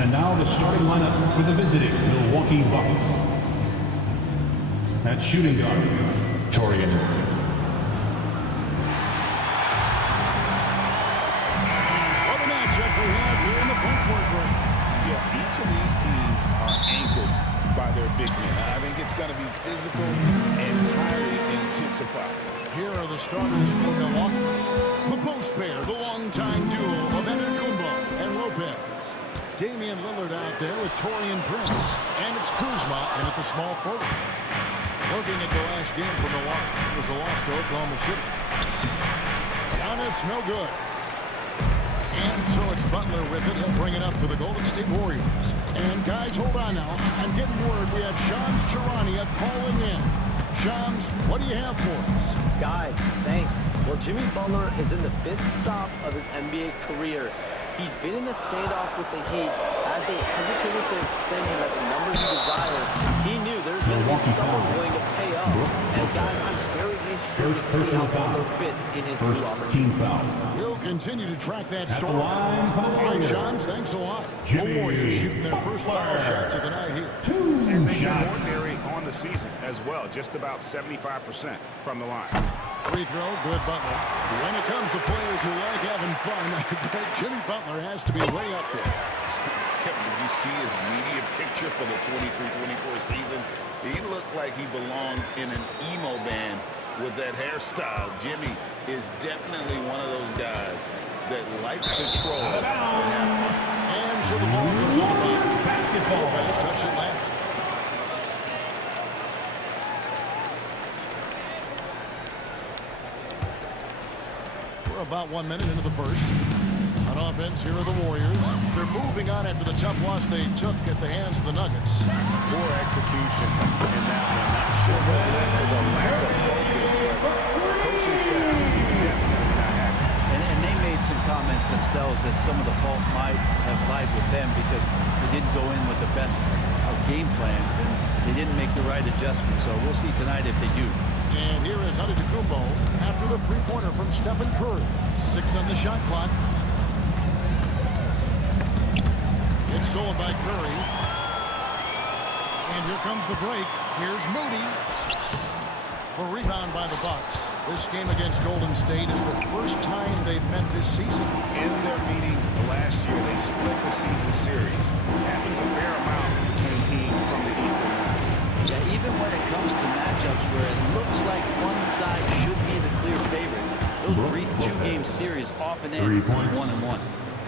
And now the starting lineup for the visiting Milwaukee Bucks. At shooting guard, Torian. What a matchup we have here in the front court break. Yeah, each of these teams are anchored by their big men. I think it's going to be physical and highly intensified. Here are the starters for Milwaukee. The post pair, the longtime duo of Antetokounmpo and Lopez. Damian Lillard out there with Torian Prince. And it's Kuzma in at the small forward. Looking at the last game for Milwaukee, it was a loss to Oklahoma City. Giannis, no good. And so it's Butler with it. He'll bring it up for the Golden State Warriors. And guys, hold on now. I'm getting word we have Shams Charania calling in. Shams, what do you have for us? Guys, thanks. Well, Jimmy Butler is in the 5th stop of his NBA career. He'd been in a standoff with the Heat as they hesitated to extend him at the numbers he desired. He knew there's going to be someone willing to pay up. And guys, I'm very interested to see how Butler fits in his new opportunity. We'll continue to track that story. All right, Shams, thanks a lot. The Warriors shooting their first foul shots of the night here. And they've been ordinary on the season as well, just about 75% from the line. Free throw, good Butler. When it comes to players who like having fun, Jimmy Butler has to be way up there. Kevin, did you see his media picture for the 23-24 season? He looked like he belonged in an emo band with that hairstyle. Jimmy is definitely one of those guys that likes to troll and have fun. And so the ball goes on the bounce. Basketball. Lopez touch it last. We're about 1 minute into the first. On offense, here are the Warriors. They're moving on after the tough loss they took at the hands of the Nuggets. Poor execution in that one. Not sure what led to the lack of focus, but coaching staff definitely not happy. And they made some comments themselves that some of the fault might have lied with them because they didn't go in with the best of game plans and they didn't make the right adjustment. So we'll see tonight if they do. And here is Antetokounmpo after the three-pointer from Stephen Curry. 6 on the shot clock. It's stolen by Curry. And here comes the break. Here's Moody. The rebound by the Bucks. This game against Golden State is the first time they've met this season. In their meetings last year, they split the season series. Happens a fair amount between teams from the East and West. Yeah, even when it comes to matchups where it looks like one side should be the clear favorite, those brief 2-game series often end 1-1.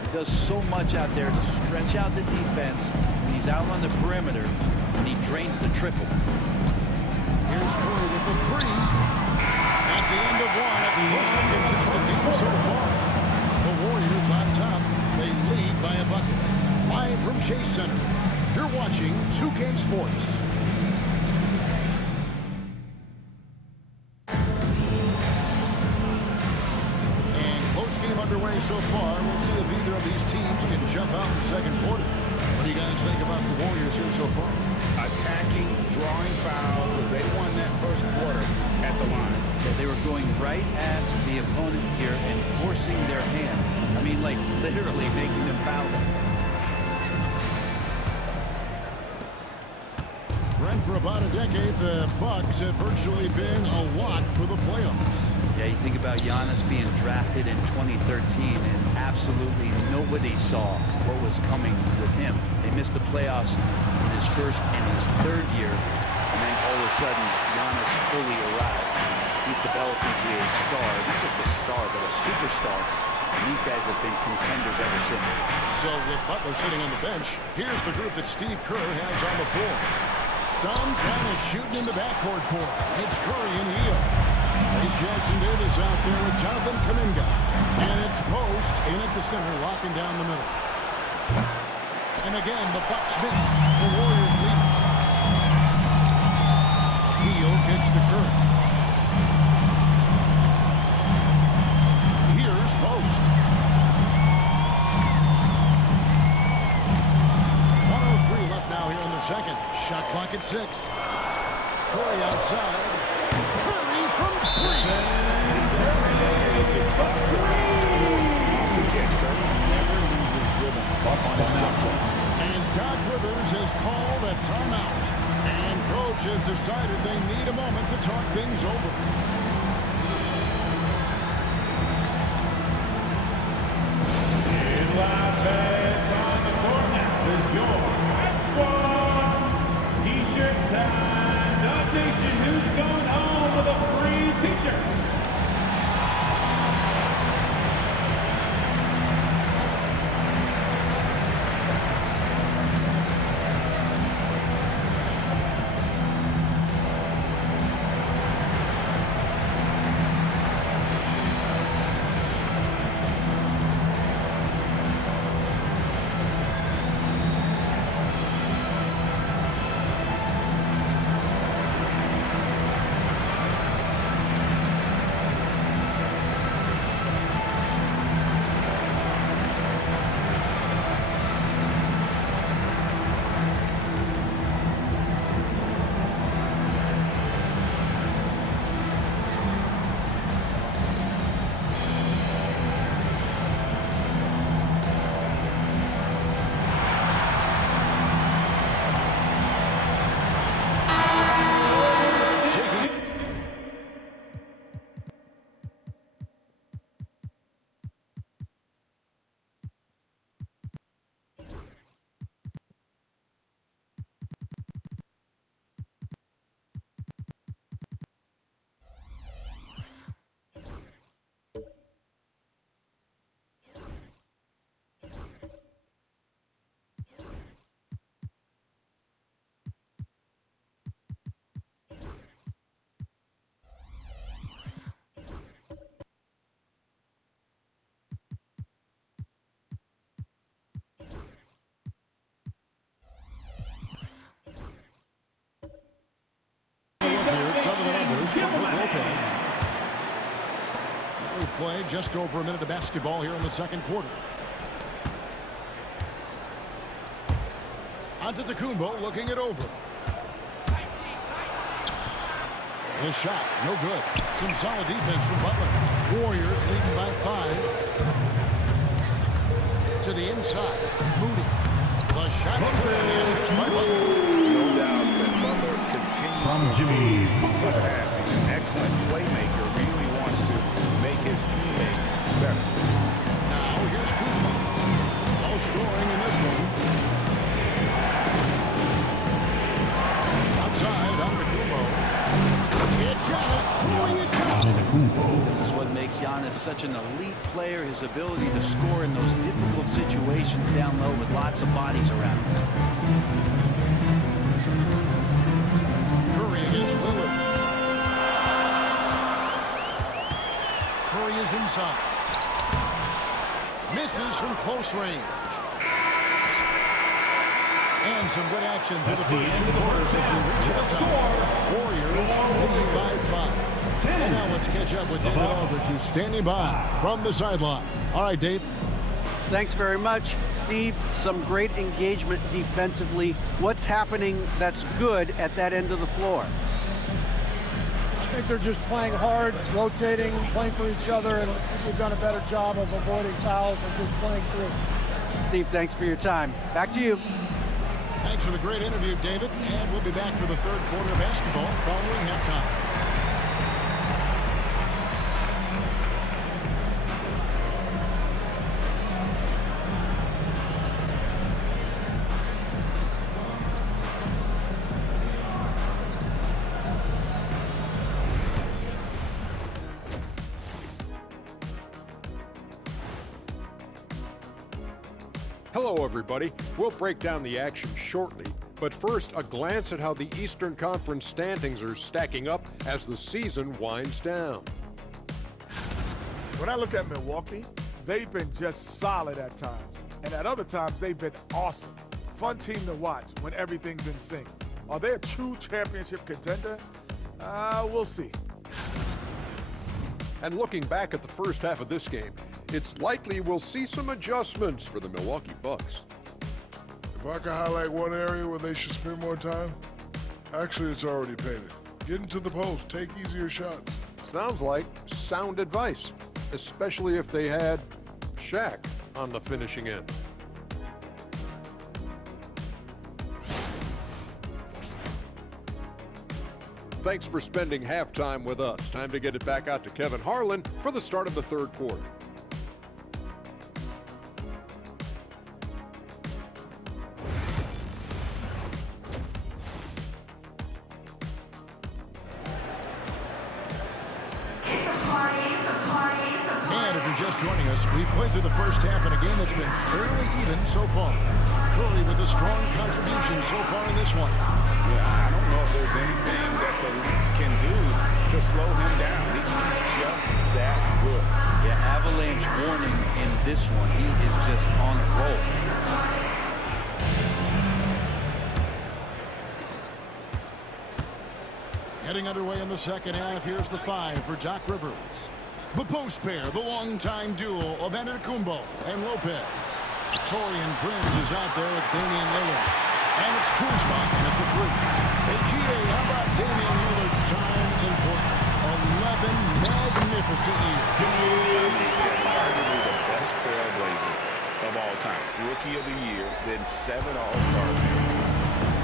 He does so much out there to stretch out the defense when he's out on the perimeter, and he drains the triple. Here's Curry with the three. At the end of one, a closely contested game so far. The Warriors on top. They lead by a bucket. Live from Chase Center, you're watching 2K Sports. Underway so far. We'll see if either of these teams can jump out in the second quarter. What do you guys think about the Warriors here so far? Attacking, drawing fouls. They won that first quarter at the line. Yeah, they were going right at the opponent here and forcing their hand. I mean, like literally making them foul them. Brent, for about a decade, the Bucks have virtually been a lock for the playoffs. Yeah, you think about Giannis being drafted in 2013, and absolutely nobody saw what was coming with him. They missed the playoffs in his first and his third year, and then all of a sudden, Giannis fully arrived. He's developed into a star, not just a star, but a superstar, and these guys have been contenders ever since. So with Butler sitting on the bench, here's the group that Steve Kerr has on the floor. Some kind of shooting in the backcourt for him. It's Curry and Hill. There's Jackson Davis out there with Jonathan Kuminga. And it's Post in at the center, locking down the middle. And again, the Bucks miss. The Warriors lead. Hill gets to Curry. Here's Post. 1:03 left now here in the second. Shot clock at 6. Curry outside. Curry from 3. If it's off the catch, Curry never loses rhythm on his jump shot. has decided they need a moment to talk things over. In live bets on the court now is your X1 T-shirt time. Dub Nation, who's going home with a free T-shirt? Some of the numbers for Brook Lopez. Now we play just over a minute of basketball here in the second quarter. Antetokounmpo looking it over. The shot, no good. Some solid defense from Butler. Warriors leading by 5. To the inside, Moody. The shot's good and the assist by Butler. No doubt that Butler continues From to Jimmy improve his passing. An excellent playmaker, really wants to make his teammates better. Now here's Kuzma. No scoring in this one. Outside, Antetokounmpo. It's Giannis throwing it down. This is what makes Giannis such an elite player, his ability to score in those difficult situations down low with lots of bodies around him. Curry against Lillard. Curry is inside. Misses from close range. And some good action for the first 2 quarters as we reach halftime. Warriors leading by 5. And now let's catch up with David Aldridge, who's standing by from the sideline. All right, Dave. Thanks very much, Steve. Some great engagement defensively. What's happening that's good at that end of the floor? I think they're just playing hard, rotating, playing for each other, and I think we've done a better job of avoiding fouls and just playing through. Steve, thanks for your time. Back to you. Thanks for the great interview, David. And we'll be back for the third quarter of basketball following halftime. Hello, everybody. We'll break down the action shortly, but first, a glance at how the Eastern Conference standings are stacking up as the season winds down. When I look at Milwaukee, they've been just solid at times, and at other times, they've been awesome. Fun team to watch when everything's in sync. Are they a true championship contender? We'll see. And looking back at the first half of this game, it's likely we'll see some adjustments for the Milwaukee Bucks. If I could highlight one area where they should spend more time, actually it's already painted. Get into the post, take easier shots. Sounds like sound advice, especially if they had Shaq on the finishing end. thanks for spending halftime with us. Time to get it back out to Kevin Harlan for the start of the third quarter. And if you're just joining us, we've played through the first half in a game that's been fairly even so far. Curry with a strong contribution so far in this one. Yeah, I don't know if there's anything that the league can do to slow him down. He's just that good. Yeah, avalanche warning in this one. He is just on a roll. Getting underway in the second half, here's the 5 for Doc Rivers. The post pair, the longtime duo of Antetokounmpo and Lopez. Torian Prince is out there with Damian Lillard. And it's Kuzma in at the 3. Hey, GA, how about Damian Lillard's time in Portland? 11 magnificent years. Arguably the best trailblazer of all time. Rookie of the year, then 7 All-Star appearances.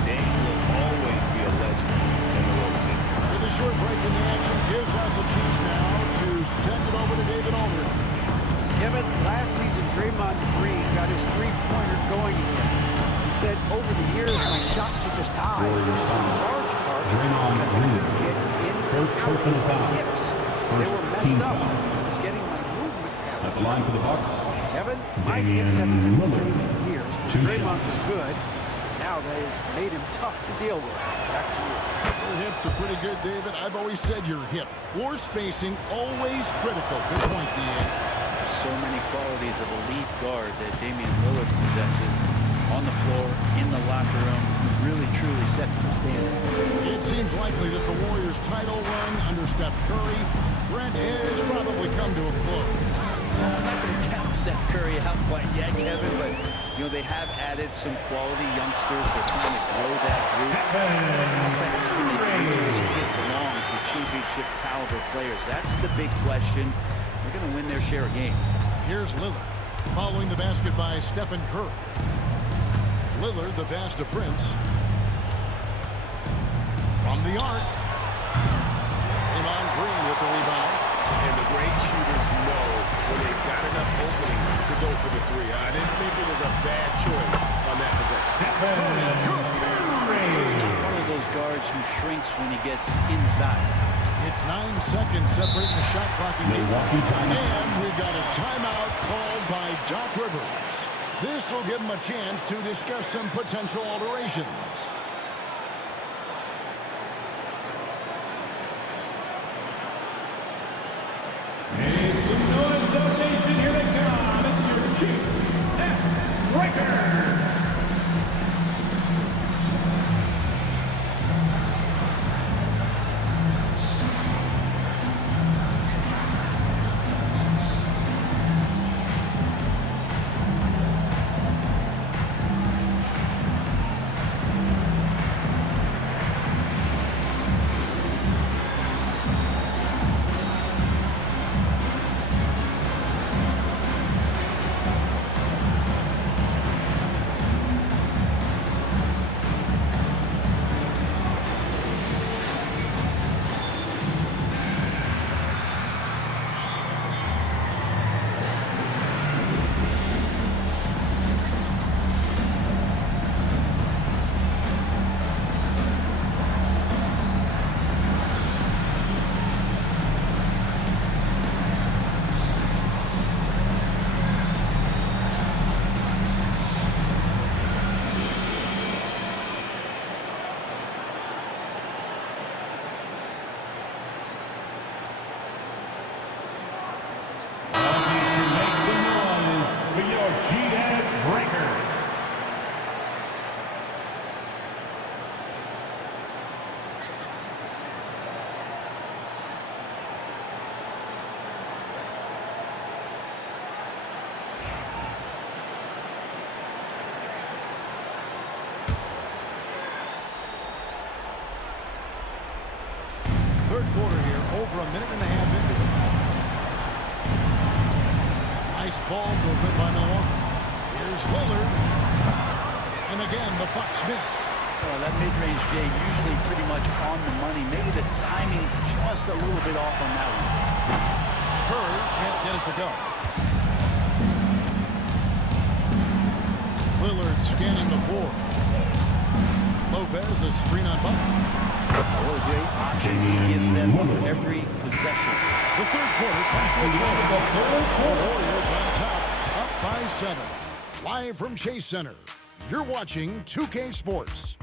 Dame will always be a legend in the Rose City. With a short break in the action, gives us a chance now to send it over to David Aldridge. Kevin, last season, Draymond Green got his three-pointer going again. He said, over the years, my shot took a dive. In large part because I couldn't get in First personal foul. hips. They First were messed team up. foul. I was getting my movement At down. the line for the Bucks, Kevin, my Damian hips haven't been the Lillard. same in years. But 2 Draymond's shots. are good. Now they've made him tough to deal with. Back to you. Your hips are pretty good, David. I've always said your hip. Floor spacing, always critical. Good point, DA. So many qualities of elite guard that Damian Lillard possesses on the floor, in the locker room, who really truly sets the standard. It seems likely that the Warriors' title run under Steph Curry, Brent, has probably come to a close. I'm not going to count Steph Curry out quite yet, Kevin, but they have added some quality youngsters. They're trying to grow that group. How fast can they bring those kids along to championship caliber players? That's the big question. They're going to win their share of games. Here's Lillard, following the basket by Stephen Curry. Lillard, the pass to Prince. From the arc. Draymond Green with the rebound. And the great shooters know when they've got enough opening to go for the 3. I didn't think it was a bad choice on that possession. Not one of those guards who shrinks when he gets inside. It's 9 seconds separating the shot clock and game. Milwaukee timeout. And we've got a timeout called by Doc Rivers. This will give him a chance to discuss some potential alterations. It's the Notice of Nation. Here they come. It's your Chief S. Breaker. Third quarter here, over a minute and a half into it. Nice ball movement by Milwaukee. Here's Lillard. And again, the Bucks miss. Well, that mid-range, Jay, usually pretty much on the money. Maybe the timing just a little bit off on that one. Curry can't get it to go. Lillard scanning the floor. Lopez, a screen on Butler. What a great option he gives them every possession. The third quarter comes to a close. The Warriors on top, up by 7. Live from Chase Center, you're watching 2K Sports.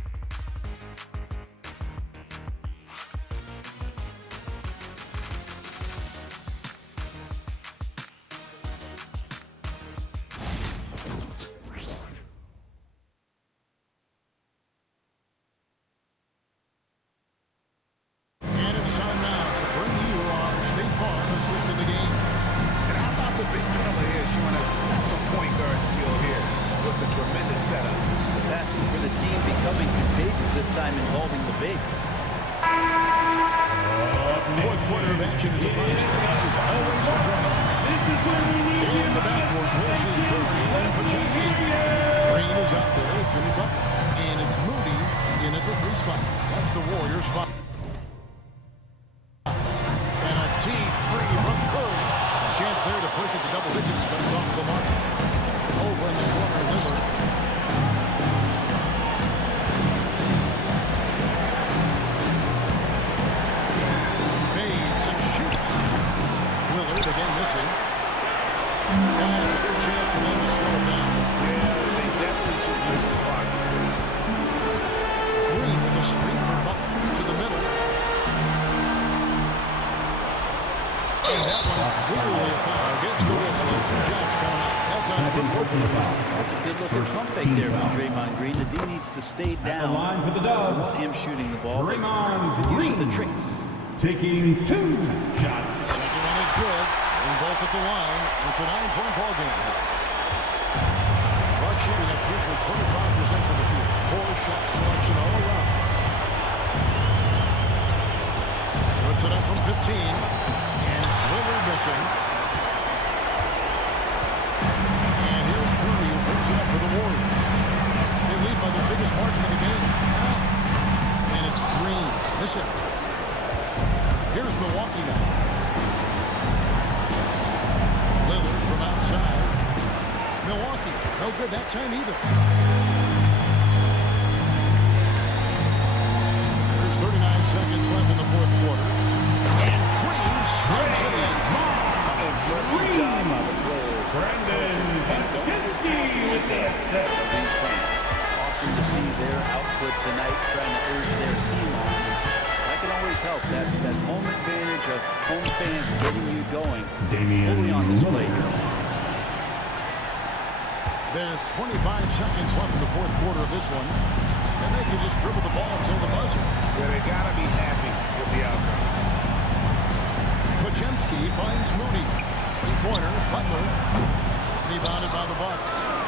That's a good-looking pump fake there from Draymond Green. The D needs to stay down. Line for the Dubs. Want him shooting the ball. Draymond Good use of the Green. tricks. Taking 2 shots. Second one is good. And both at the line. It's a 9-point ball game. Buck shooting at 25% from the field. Poor shot selection all around. Puts it up from 15. And it's Lillard missing. And here's Curry who brings it up for the Warriors. They lead by their biggest margin of the game. And it's Green missing. Here's Milwaukee now. Lillard from outside. Milwaukee, no good that time either. There's 39 seconds left in the fourth quarter. And Green slams it in. Impressive job by the players. Brandon Kaminsky with the assist. Awesome to see their output tonight, trying to urge their team on. That can always help. That home advantage of home fans getting you going. Fully on display here. There's 25 seconds left in the fourth quarter of this one. And they can just dribble the ball until the buzzer. Yeah, they got to be happy with the outcome. Podziemski finds Moody. Three-pointer, Butler. Rebounded by the Bucks.